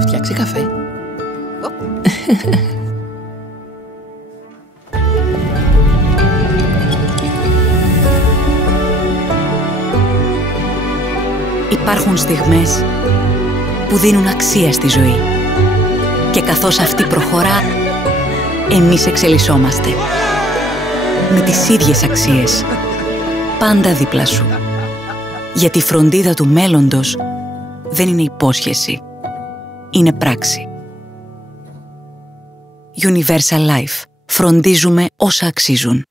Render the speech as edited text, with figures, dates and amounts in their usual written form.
Φτιάξε καφέ. Υπάρχουν στιγμές που δίνουν αξία στη ζωή. Και καθώς αυτή προχωρά, εμείς εξελισσόμαστε. Με τις ίδιες αξίες. Πάντα δίπλα σου. Γιατί η φροντίδα του μέλλοντος δεν είναι υπόσχεση. Είναι πράξη. Universal Life. Φροντίζουμε όσα αξίζουν.